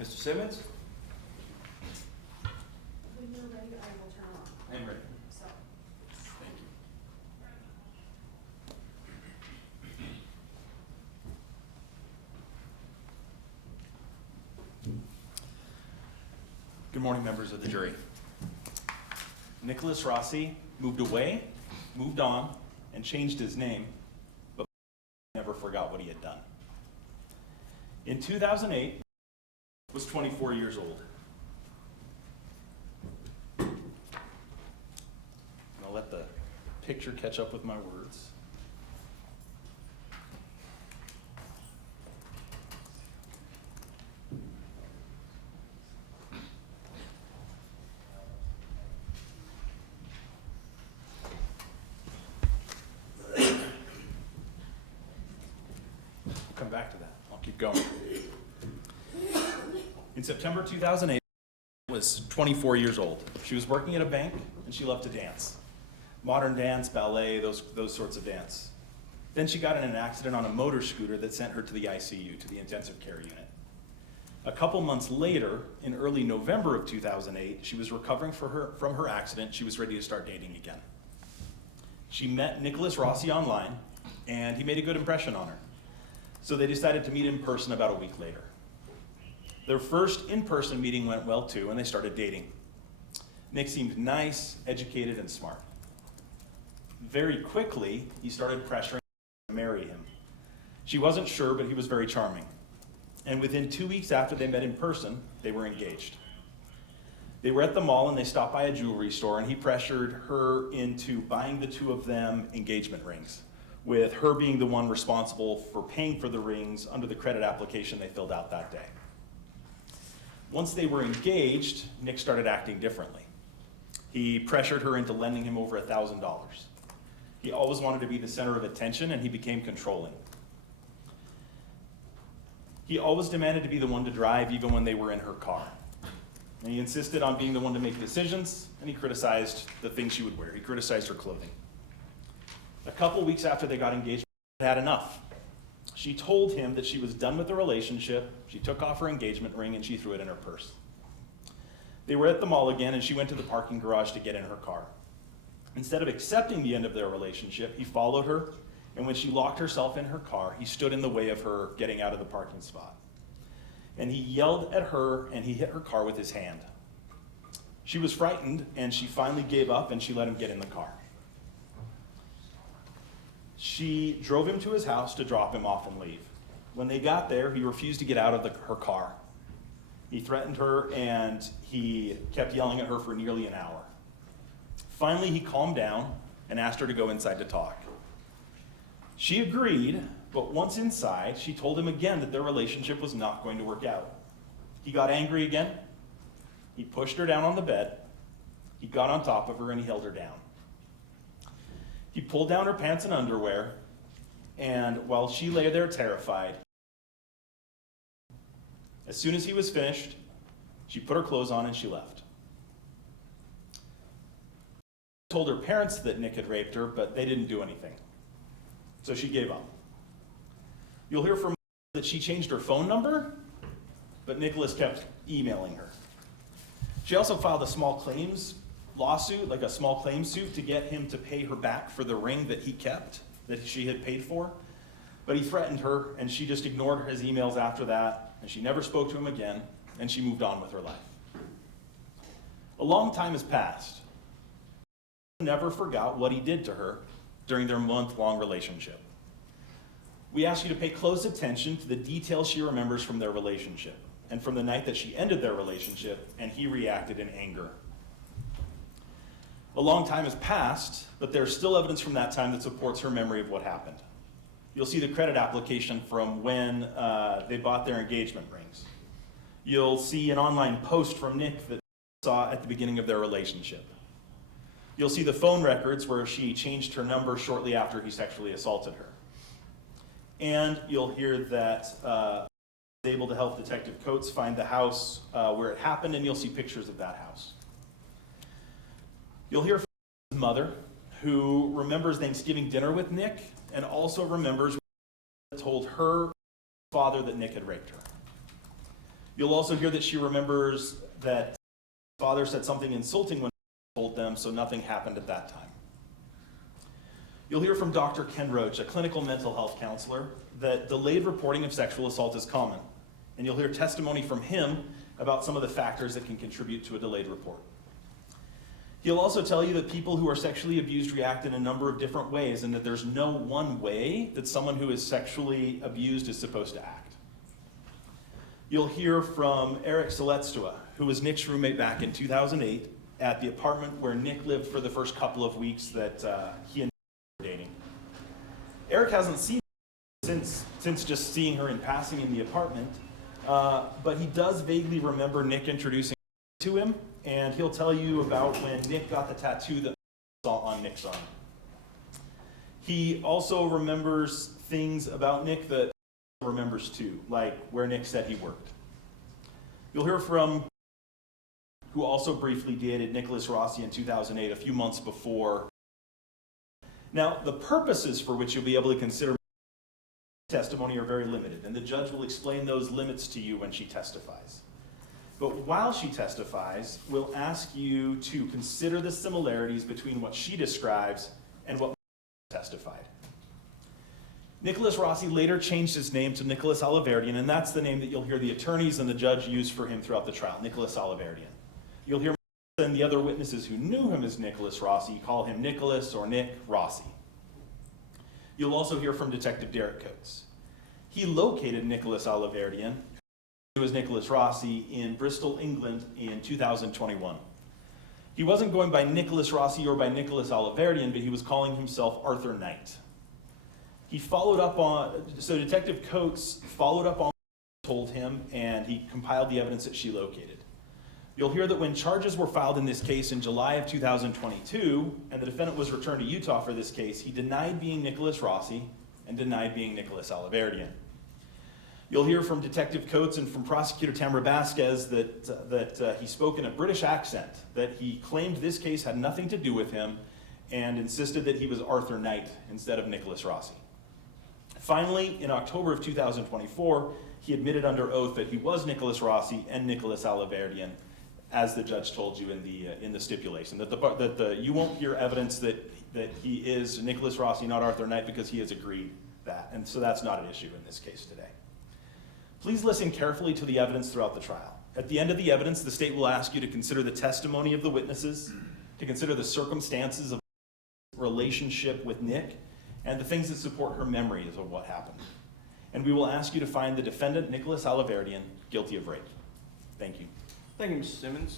Mr. Simmons? When you're ready, I will turn on. I'm ready. So, Thank you. Good morning, members of the jury. Nicholas Rossi moved away, moved on, and changed his name, but never forgot what he had done. In 2008, he was 24 years old. I'll let the picture catch up with my words. Come back to that. I'll keep going. In September 2008, she was 24 years old. She was working at a bank, and she loved to dance. Modern dance, ballet, those sorts of dance. Then she got in an accident on a motor scooter that sent her to the ICU, to the intensive care unit. A couple months later, in early November of 2008, she was recovering from her accident. She was ready to start dating again. She met Nicholas Rossi online, and he made a good impression on her. So they decided to meet in person about a week later. Their first in-person meeting went well too, and they started dating. Nick seemed nice, educated, and smart. Very quickly, he started pressuring her to marry him. She wasn't sure, but he was very charming. And within 2 weeks after they met in person, they were engaged. They were at the mall and they stopped by a jewelry store, and he pressured her into buying the two of them engagement rings, with her being the one responsible for paying for the rings under the credit application they filled out that day. Once they were engaged, Nick started acting differently. He pressured her into lending him over $1,000. He always wanted to be the center of attention, and he became controlling. He always demanded to be the one to drive, even when they were in her car. And he insisted on being the one to make decisions, and he criticized the things she would wear. He criticized her clothing. A couple weeks after they got engaged, she had enough. She told him that she was done with the relationship. She took off her engagement ring and she threw it in her purse. They were at the mall again, and she went to the parking garage to get in her car. Instead of accepting the end of their relationship, he followed her, and when she locked herself in her car, he stood in the way of her getting out of the parking spot. And he yelled at her, and he hit her car with his hand. She was frightened, and she finally gave up, and she let him get in the car. She drove him to his house to drop him off and leave. When they got there, he refused to get out of her car. He threatened her, and he kept yelling at her for nearly an hour. Finally, he calmed down and asked her to go inside to talk. She agreed, but once inside, she told him again that their relationship was not going to work out. He got angry again. He pushed her down on the bed. He got on top of her, and he held her down. He pulled down her pants and underwear, and while she lay there terrified, as soon as he was finished, she put her clothes on and she left. She told her parents that Nick had raped her, but they didn't do anything. So she gave up. You'll hear from her that she changed her phone number, but Nicholas kept emailing her. She also filed a small claims lawsuit, like a small claims suit, to get him to pay her back for the ring that he kept, that she had paid for. But he threatened her, and she just ignored his emails after that, and she never spoke to him again, and she moved on with her life. A long time has passed. She never forgot what he did to her during their month-long relationship. We ask you to pay close attention to the details she remembers from their relationship, and from the night that she ended their relationship, and he reacted in anger. A long time has passed, but there's still evidence from that time that supports her memory of what happened. You'll see the credit application from when they bought their engagement rings. You'll see an online post from Nick that you saw at the beginning of their relationship. You'll see the phone records where she changed her number shortly after he sexually assaulted her. And you'll hear that was able to help Detective Coates find the house where it happened, and you'll see pictures of that house. You'll hear from his mother, who remembers Thanksgiving dinner with Nick, and also remembers told her father that Nick had raped her. You'll also hear that she remembers that father said something insulting when he told them, so nothing happened at that time. You'll hear from Dr. Ken Roach, a clinical mental health counselor, that delayed reporting of sexual assault is common. And you'll hear testimony from him about some of the factors that can contribute to a delayed report. He'll also tell you that people who are sexually abused react in a number of different ways, and that there's no one way that someone who is sexually abused is supposed to act. You'll hear from Eric Seletstua, who was Nick's roommate back in 2008 at the apartment where Nick lived for the first couple of weeks that he and Nick were dating. Eric hasn't seen her since just seeing her in passing in the apartment, but he does vaguely remember Nick introducing her to him, and he'll tell you about when Nick got the tattoo that saw on Nick's arm. He also remembers things about Nick that remembers too, like where Nick said he worked. You'll hear from who also briefly dated Nicholas Rossi in 2008, a few months before. Now, the purposes for which you'll be able to consider testimony are very limited, and the judge will explain those limits to you when she testifies. But while she testifies, we'll ask you to consider the similarities between what she describes and what testified. Nicholas Rossi later changed his name to Nicholas Oliverdian, and that's the name that you'll hear the attorneys and the judge use for him throughout the trial, Nicholas Oliverdian. You'll hear and the other witnesses who knew him as Nicholas Rossi call him Nicholas or Nick Rossi. You'll also hear from Detective Derek Coates. He located Nicholas Oliverdian, who was Nicholas Rossi, in Bristol, England in 2021. He wasn't going by Nicholas Rossi or by Nicholas Oliverdian, but he was calling himself Arthur Knight. He followed up on, so Detective Coates followed up on what she told him, and he compiled the evidence that she located. You'll hear that when charges were filed in this case in July of 2022, and the defendant was returned to Utah for this case, he denied being Nicholas Rossi and denied being Nicholas Oliverdian. You'll hear from Detective Coates and from Prosecutor Tamara Vasquez that he spoke in a British accent, that he claimed this case had nothing to do with him, and insisted that he was Arthur Knight instead of Nicholas Rossi. Finally, in October of 2024, he admitted under oath that he was Nicholas Rossi and Nicholas Oliverdian, as the judge told you in the stipulation. That you won't hear evidence that he is Nicholas Rossi, not Arthur Knight, because he has agreed that, and so that's not an issue in this case today. Please listen carefully to the evidence throughout the trial. At the end of the evidence, the state will ask you to consider the testimony of the witnesses, to consider the circumstances of the relationship with Nick, and the things that support her memories of what happened. And we will ask you to find the defendant, Nicholas Oliverdian, guilty of rape. Thank you. Thank you, Mr. Simmons.